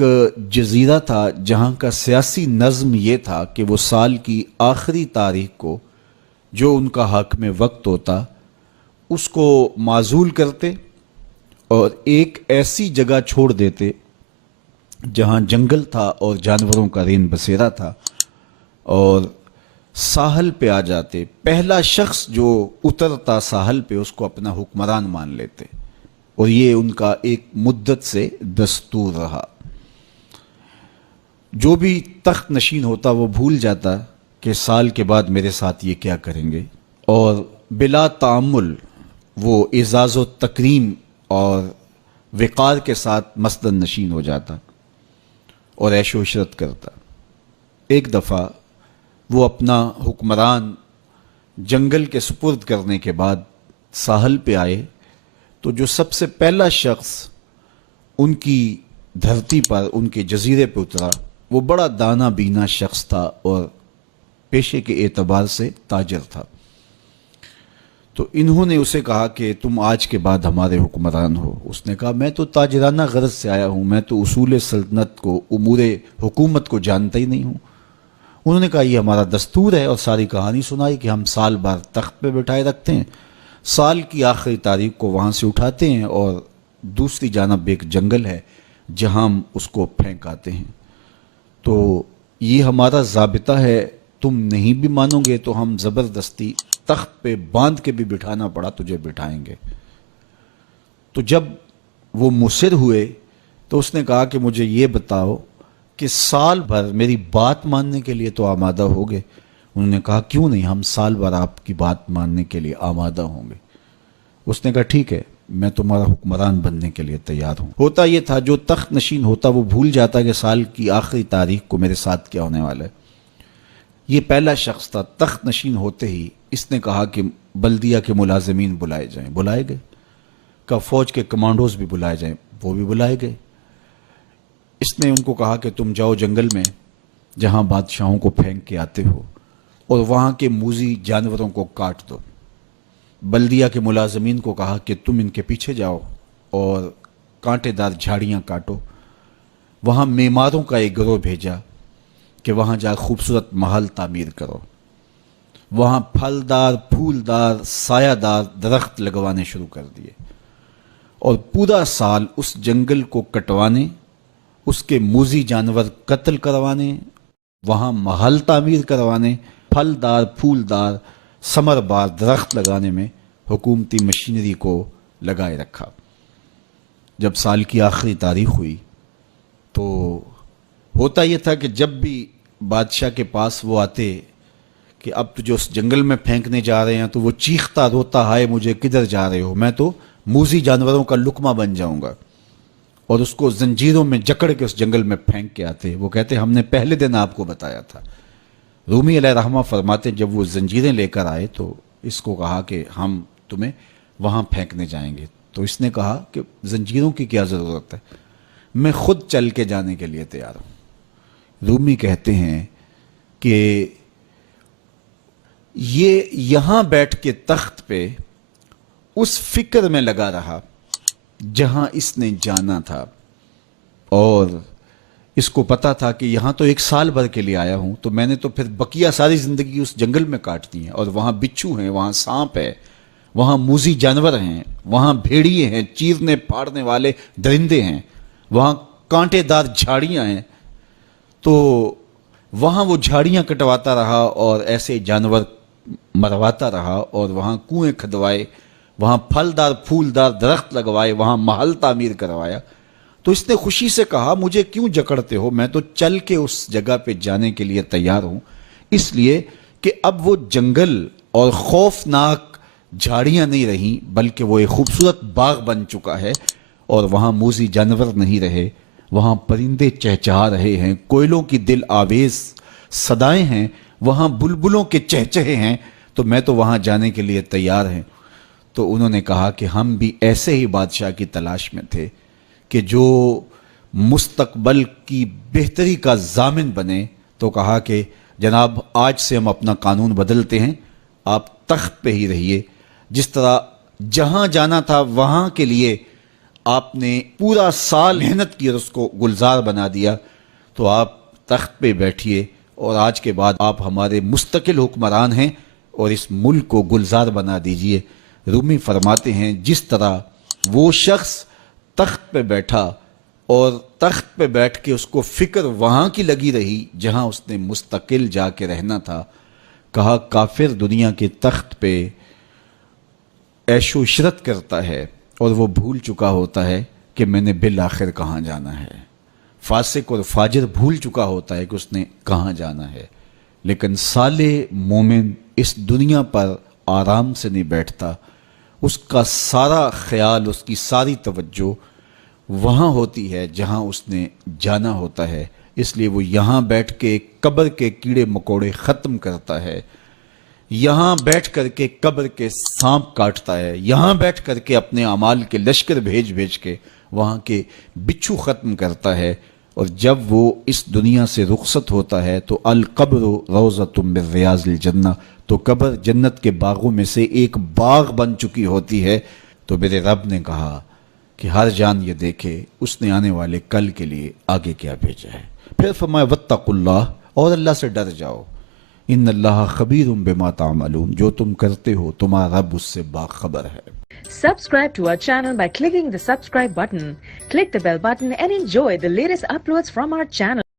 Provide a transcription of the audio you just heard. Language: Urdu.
ایک جزیرہ تھا جہاں کا سیاسی نظم یہ تھا کہ وہ سال کی آخری تاریخ کو جو ان کا حق میں وقت ہوتا اس کو معزول کرتے اور ایک ایسی جگہ چھوڑ دیتے جہاں جنگل تھا اور جانوروں کا رین بسیرا تھا، اور ساحل پہ آ جاتے۔ پہلا شخص جو اترتا ساحل پہ اس کو اپنا حکمران مان لیتے، اور یہ ان کا ایک مدت سے دستور رہا۔ جو بھی تخت نشین ہوتا وہ بھول جاتا کہ سال کے بعد میرے ساتھ یہ کیا کریں گے، اور بلا تعمل وہ اعزاز و تکریم اور وقار کے ساتھ مسند نشین ہو جاتا اور عیش و عشرت کرتا۔ ایک دفعہ وہ اپنا حکمران جنگل کے سپرد کرنے کے بعد ساحل پہ آئے تو جو سب سے پہلا شخص ان کی دھرتی پر ان کے جزیرے پہ اترا وہ بڑا دانا بینا شخص تھا اور پیشے کے اعتبار سے تاجر تھا۔ تو انہوں نے اسے کہا کہ تم آج کے بعد ہمارے حکمران ہو۔ اس نے کہا میں تو تاجرانہ غرض سے آیا ہوں، میں تو اصول سلطنت کو، امور حکومت کو جانتا ہی نہیں ہوں۔ انہوں نے کہا یہ ہمارا دستور ہے، اور ساری کہانی سنائی کہ ہم سال بھر تخت پہ بٹھائے رکھتے ہیں، سال کی آخری تاریخ کو وہاں سے اٹھاتے ہیں اور دوسری جانب ایک جنگل ہے جہاں ہم اس کو پھینک آتے ہیں۔ تو یہ ہمارا ضابطہ ہے، تم نہیں بھی مانو گے تو ہم زبردستی تخت پہ باندھ کے بھی بٹھانا پڑا تجھے بٹھائیں گے۔ تو جب وہ مصر ہوئے تو اس نے کہا کہ مجھے یہ بتاؤ کہ سال بھر میری بات ماننے کے لیے تو آمادہ ہو گے؟ انہوں نے کہا کیوں نہیں، ہم سال بھر آپ کی بات ماننے کے لیے آمادہ ہوں گے۔ اس نے کہا ٹھیک ہے، میں تمہارا حکمران بننے کے لیے تیار ہوں۔ ہوتا یہ تھا جو تخت نشین ہوتا وہ بھول جاتا کہ سال کی آخری تاریخ کو میرے ساتھ کیا ہونے والا ہے۔ یہ پہلا شخص تھا، تخت نشین ہوتے ہی اس نے کہا کہ بلدیہ کے ملازمین بلائے جائیں، بلائے گئے۔ کہ فوج کے کمانڈوز بھی بلائے جائیں، وہ بھی بلائے گئے۔ اس نے ان کو کہا کہ تم جاؤ جنگل میں جہاں بادشاہوں کو پھینک کے آتے ہو اور وہاں کے موذی جانوروں کو کاٹ دو۔ بلدیہ کے ملازمین کو کہا کہ تم ان کے پیچھے جاؤ اور کانٹے دار جھاڑیاں کاٹو۔ وہاں معماروں کا ایک گروہ بھیجا کہ وہاں جا خوبصورت محل تعمیر کرو۔ وہاں پھلدار، پھولدار، سایہ دار درخت لگوانے شروع کر دیے، اور پورا سال اس جنگل کو کٹوانے، اس کے موذی جانور قتل کروانے، وہاں محل تعمیر کروانے، پھلدار، پھولدار، ثمر بار درخت لگانے میں حکومتی مشینری کو لگائے رکھا۔ جب سال کی آخری تاریخ ہوئی تو ہوتا یہ تھا کہ جب بھی بادشاہ کے پاس وہ آتے کہ اب تو جو اس جنگل میں پھینکنے جا رہے ہیں تو وہ چیختا روتا، ہائے مجھے کدھر جا رہے ہو، میں تو موذی جانوروں کا لقمہ بن جاؤں گا، اور اس کو زنجیروں میں جکڑ کے اس جنگل میں پھینک کے آتے۔ وہ کہتے ہم نے پہلے دن آپ کو بتایا تھا۔ رومی علیہ رحمہ فرماتے جب وہ زنجیریں لے کر آئے تو اس کو کہا کہ ہم تمہیں وہاں پھینکنے جائیں گے۔ تو اس نے کہا کہ زنجیروں کی کیا ضرورت ہے، میں خود چل کے جانے کے لیے تیار ہوں۔ رومی کہتے ہیں کہ یہ یہاں بیٹھ کے تخت پہ اس فکر میں لگا رہا جہاں اس نے جانا تھا، اور اس کو پتا تھا کہ یہاں تو ایک سال بھر کے لیے آیا ہوں، تو میں نے تو پھر بقیہ ساری زندگی اس جنگل میں کاٹ دی ہے، اور وہاں بچھو ہیں، وہاں سانپ ہے، وہاں موذی جانور ہیں، وہاں بھیڑیے ہیں، چیرنے پھاڑنے والے درندے ہیں، وہاں کانٹے دار جھاڑیاں ہیں۔ تو وہاں وہ جھاڑیاں کٹواتا رہا اور ایسے جانور مرواتا رہا، اور وہاں کنویں کھدوائے، وہاں پھلدار پھولدار درخت لگوائے، وہاں محل تعمیر کروایا۔ تو اس نے خوشی سے کہا مجھے کیوں جکڑتے ہو، میں تو چل کے اس جگہ پہ جانے کے لیے تیار ہوں، اس لیے کہ اب وہ جنگل اور خوفناک جھاڑیاں نہیں رہیں بلکہ وہ ایک خوبصورت باغ بن چکا ہے، اور وہاں موذی جانور نہیں رہے، وہاں پرندے چہچہا رہے ہیں، کوئلوں کی دل آویز صدائیں ہیں، وہاں بلبلوں کے چہچہے ہیں، تو میں تو وہاں جانے کے لیے تیار ہیں۔ تو انہوں نے کہا کہ ہم بھی ایسے ہی بادشاہ کی تلاش میں تھے کہ جو مستقبل کی بہتری کا ضامن بنے۔ تو کہا کہ جناب آج سے ہم اپنا قانون بدلتے ہیں، آپ تخت پہ ہی رہیے، جس طرح جہاں جانا تھا وہاں کے لیے آپ نے پورا سال محنت کی اور اس کو گلزار بنا دیا، تو آپ تخت پہ بیٹھیے اور آج کے بعد آپ ہمارے مستقل حکمران ہیں اور اس ملک کو گلزار بنا دیجئے۔ رومی فرماتے ہیں جس طرح وہ شخص تخت پہ بیٹھا اور تخت پہ بیٹھ کے اس کو فکر وہاں کی لگی رہی جہاں اس نے مستقل جا کے رہنا تھا، کہا کافر دنیا کے تخت پہ عیش و عشرت کرتا ہے اور وہ بھول چکا ہوتا ہے کہ میں نے بالآخر کہاں جانا ہے۔ فاسق اور فاجر بھول چکا ہوتا ہے کہ اس نے کہاں جانا ہے، لیکن صالح مومن اس دنیا پر آرام سے نہیں بیٹھتا، اس کا سارا خیال، اس کی ساری توجہ وہاں ہوتی ہے جہاں اس نے جانا ہوتا ہے، اس لیے وہ یہاں بیٹھ کے قبر کے کیڑے مکوڑے ختم کرتا ہے، یہاں بیٹھ کر کے قبر کے سانپ کاٹتا ہے، یہاں بیٹھ کر کے اپنے اعمال کے لشکر بھیج کے وہاں کے بچھو ختم کرتا ہے، اور جب وہ اس دنیا سے رخصت ہوتا ہے تو القبر روضۃ من ریاض الجنہ، تو قبر جنت کے باغوں میں سے ایک باغ بن چکی ہوتی ہے۔ تو میرے رب نے کہا کہ ہر جان یہ دیکھے اس نے آنے والے کل کے لیے آگے کیا بھیجا ہے۔ پھر فرمایا واتقوا اللہ، اور اللہ سے ڈر جاؤ، ان اللہ خبیر بما تعملون، جو تم کرتے ہو تمہارا رب اس سے باخبر ہے۔ Subscribe to our channel by clicking the subscribe button. Click the bell button and enjoy the latest uploads from our channel.